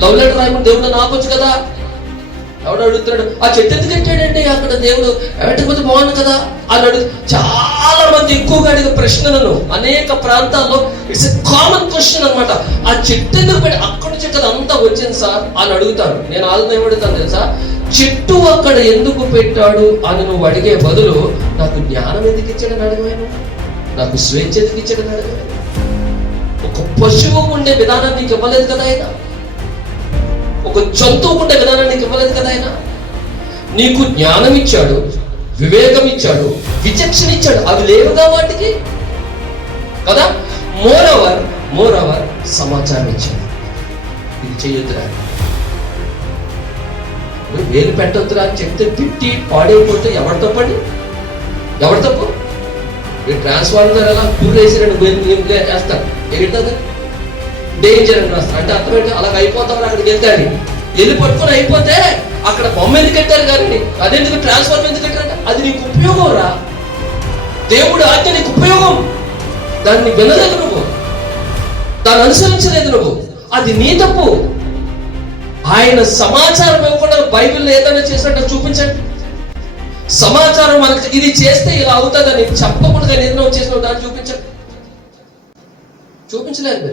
Love letter రాయమని దేవుడు నాకొచ్చు కదా. ఎవడు అడుగుతున్నాడు, ఆ చెట్టు ఎందుకు కట్టాడండి అక్కడ దేవుడు, పెట్టకపోతే బాగుంది కదా అని అడుగు. చాలా మంది ఎక్కువగా అడిగే ప్రశ్నలను అనేక ప్రాంతాల్లో ఇట్స్ ఎ కామన్ క్వశ్చన్ అనమాట. ఆ చెట్టు ఎందుకు పెట్టి అక్కడి నుంచి కదా అంతా వచ్చింది సార్ అని అడుగుతారు. నేను ఆలోచన ఏమడుగుతాను తెలుసా, చెట్టు అక్కడ ఎందుకు పెట్టాడు అని నువ్వు అడిగే బదులు నాకు జ్ఞానం ఎందుకు ఇచ్చాడని అడగవేను, నాకు స్వేచ్ఛ ఎందుకు ఇచ్చాడని అడగవేను. ఒక పశువు ఉండే విధానాన్ని నీకు ఇవ్వలేదు కదా ఆయన, ఒక జంతువు ఉండే విధానాన్ని నీకు ఇవ్వలేదు కదా ఆయన. నీకు జ్ఞానం ఇచ్చాడు, వివేకం ఇచ్చాడు, విచక్షణ ఇచ్చాడు, అవి లేవుగా వాటికి కదా. మోర్ ఓవర్ సమాచారం ఇచ్చాడు, ఇది చెయ్యొద్దురా, వేలు పెట్టొద్దురా అని చెప్తే తిట్టి పాడైపోతే ఎవరి తప్పండి, ఎవరి తప్పు? ఈ ట్రాన్స్ఫార్మర్ అలా కూరేసి 2 వేలు వేస్తారు, ఎగురుతుంది డేంజర్ అని రాస్తారు. అంటే అర్థం ఏంటి, అలాగ అయిపోతామని అక్కడికి వెళ్తాడు. వెళ్ళి పట్టుకొని అయిపోతే అక్కడ బొమ్మ ఎందుకు కట్టారు కానీ, అదెందుకు ట్రాన్స్ఫార్మర్ ఎందుకు కట్టారంటే అది నీకు ఉపయోగం రా. దేవుడు ఆజ్ఞ నీకు ఉపయోగం, దాన్ని వినలేదు నువ్వు, దాన్ని అనుసరించలేదు నువ్వు, అది నీ తప్పు. ఆయన సమాచారం ఇవ్వకుండా బైబిల్లో ఏదైనా చేసినట్టు చూపించండి. సమాచారం మనకు ఇది చేస్తే ఇలా అవుతుందని చెప్పకుండా ఏదైనా చేసిన దాన్ని చూపించండి. చూపించలేదు.